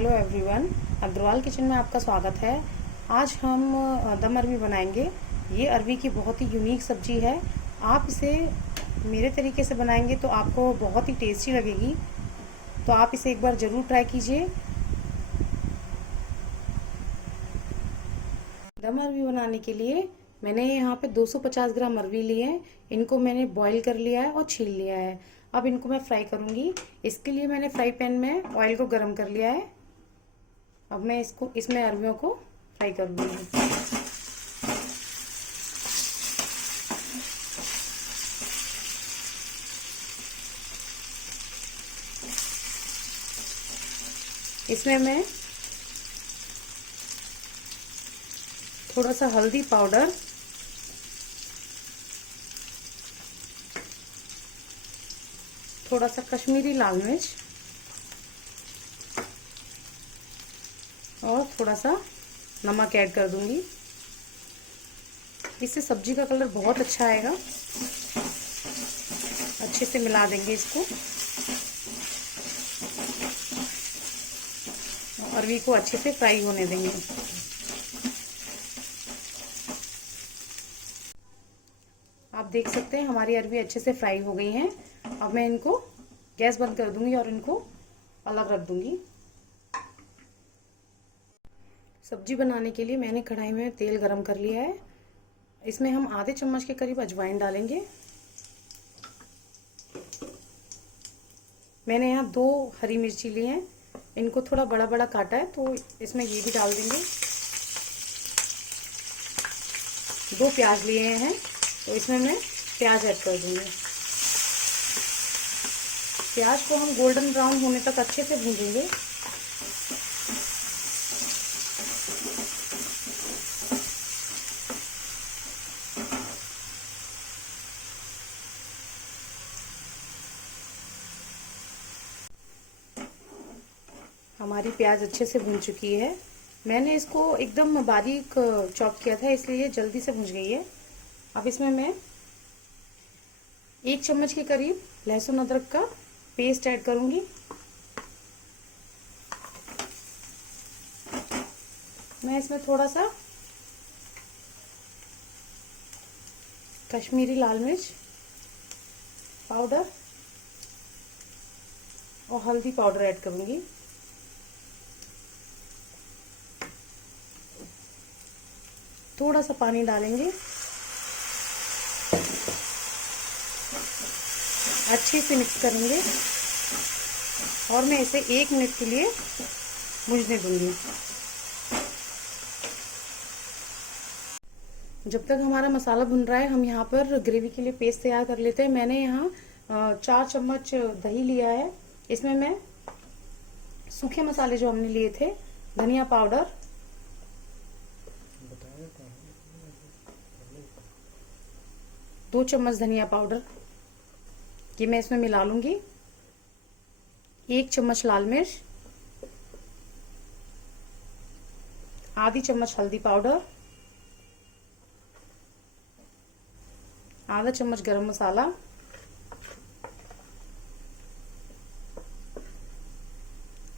Hello everyone, Agarwal kitchen में आपका स्वागत है। आज हम दम अरवी बनाएंगे। ये अरवी की बहुत ही यूनिक सब्जी है। आप इसे मेरे तरीके से बनाएंगे तो आपको बहुत ही टेस्टी लगेगी। तो आप इसे एक बार ज़रूर ट्राई कीजिए। दम अरवी बनाने के लिए मैंने यहाँ पे 250 ग्राम अरवी लिए हैं। इनको मैंने बॉईल कर लिया है और छील लिया है। अब इनको मैं फ्राई करूँगी। इसके लिए मैंने फ्राई पैन में ऑयल को गर्म कर लिया है। अब मैं इसमें अरवियों को फ्राई कर लूँगी। इसमें मैं थोड़ा सा हल्दी पाउडर, थोड़ा सा कश्मीरी लाल मिर्च और थोड़ा सा नमक ऐड कर दूंगी। इससे सब्जी का कलर बहुत अच्छा आएगा। अच्छे से मिला देंगे इसको। अरवी को अच्छे से फ्राई होने देंगे। आप देख सकते हैं हमारी अरवी अच्छे से फ्राई हो गई हैं। अब मैं इनको गैस बंद कर दूंगी और इनको अलग रख दूंगी। सब्जी बनाने के लिए मैंने कढ़ाई में तेल गरम कर लिया है। इसमें हम आधे चम्मच के करीब अजवाइन डालेंगे। मैंने यहाँ 2 हरी मिर्ची ली हैं। इनको थोड़ा बड़ा बड़ा काटा है तो इसमें ये भी डाल देंगे। 2 प्याज लिए हैं तो इसमें मैं प्याज ऐड कर दूंगी। प्याज को हम गोल्डन ब्राउन होने तक अच्छे से भूनेंगे। हमारी प्याज अच्छे से भून चुकी है। मैंने इसको एकदम बारीक चॉप किया था, इसलिए जल्दी से भून गई है। अब इसमें मैं 1 चम्मच के करीब लहसुन अदरक का पेस्ट ऐड करूंगी। मैं इसमें थोड़ा सा कश्मीरी लाल मिर्च पाउडर और हल्दी पाउडर ऐड करूंगी। थोड़ा सा पानी डालेंगे। अच्छे से मिक्स करेंगे और मैं इसे 1 मिनट के लिए भूनने दूंगी। जब तक हमारा मसाला भुन रहा है, हम यहाँ पर ग्रेवी के लिए पेस्ट तैयार कर लेते हैं। मैंने यहाँ 4 चम्मच दही लिया है। इसमें मैं सूखे मसाले जो हमने लिए थे, धनिया पाउडर, 2 चम्मच धनिया पाउडर, ये मैं इसमें मिला लूंगी। 1 चम्मच लाल मिर्च, आधी चम्मच हल्दी पाउडर, आधा चम्मच गरम मसाला,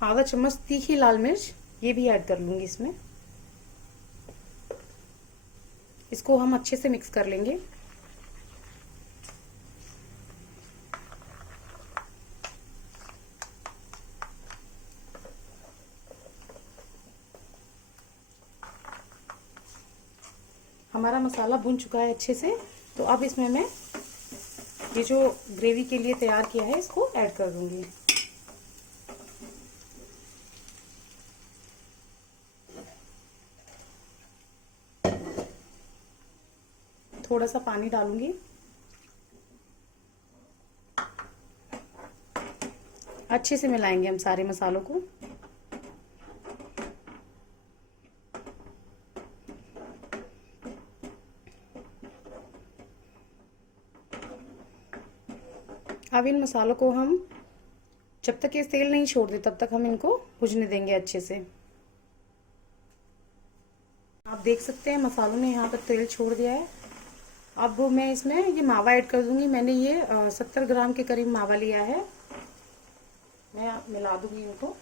आधा चम्मच तीखी लाल मिर्च, ये भी ऐड कर लूंगी इसमें। इसको हम अच्छे से मिक्स कर लेंगे। हमारा मसाला भुन चुका है अच्छे से। तो अब इसमें मैं ये जो ग्रेवी के लिए तैयार किया है इसको ऐड कर दूंगी। थोड़ा सा पानी डालूंगी। अच्छे से मिलाएंगे हम सारे मसालों को। अब इन मसालों को हम जब तक ये तेल नहीं छोड़ दे तब तक हम इनको भूनने देंगे अच्छे से। आप देख सकते हैं मसालों ने यहाँ पर तेल छोड़ दिया है। अब मैं इसमें ये मावा ऐड कर दूंगी। मैंने ये 70 ग्राम के करीब मावा लिया है। मैं मिला दूंगी इनको।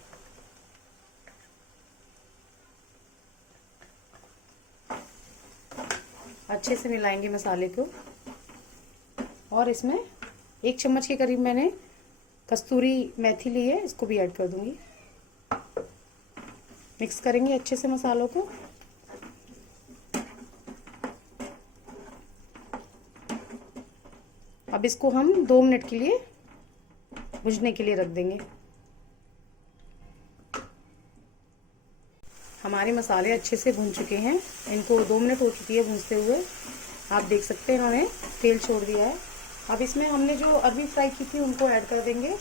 अच्छे से मिलाएंगे मसाले को। और इसमें 1 चम्मच के करीब मैंने कस्तूरी मेथी ली है, इसको भी ऐड कर दूंगी। मिक्स करेंगे अच्छे से मसालों को। अब इसको हम 2 मिनट के लिए भुनने के लिए रख देंगे। हमारे मसाले अच्छे से भुन चुके हैं, इनको 2 मिनट हो चुकी है भूनते हुए। आप देख सकते हैं इन्होंने तेल छोड़ दिया है। अब इसमें हमने जो अरबी फ्राई की थी उनको ऐड कर देंगे।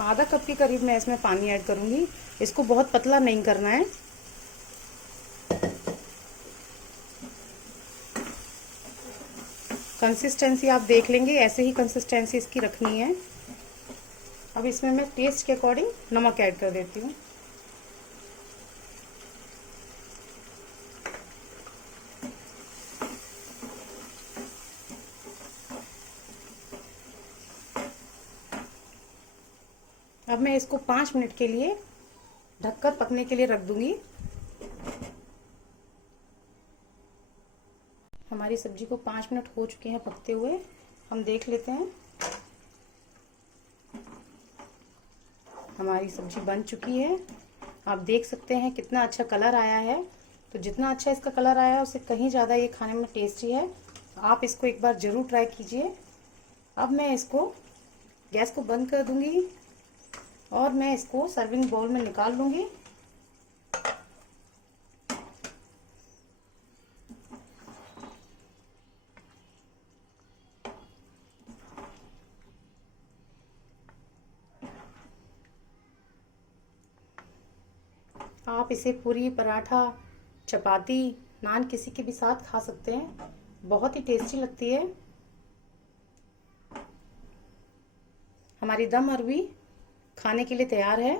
आधा कप के करीब मैं इसमें पानी ऐड करूंगी। इसको बहुत पतला नहीं करना है। कंसिस्टेंसी आप देख लेंगे, ऐसे ही कंसिस्टेंसी इसकी रखनी है। अब इसमें मैं टेस्ट के अकॉर्डिंग नमक ऐड कर देती हूँ। अब मैं इसको 5 मिनट के लिए ढककर पकने के लिए रख दूंगी। हमारी सब्जी को 5 मिनट हो चुके हैं पकते हुए। हम देख लेते हैं। हमारी सब्जी बन चुकी है। आप देख सकते हैं कितना अच्छा कलर आया है। तो जितना अच्छा इसका कलर आया है उससे कहीं ज़्यादा ये खाने में टेस्टी है। आप इसको एक बार ज़रूर ट्राई कीजिए। अब मैं इसको गैस को बंद कर दूंगी और मैं इसको सर्विंग बाउल में निकाल लूंगी। आप इसे पूरी, पराठा, चपाती, नान किसी के भी साथ खा सकते हैं। बहुत ही टेस्टी लगती है। हमारी दम अरबी खाने के लिए तैयार है।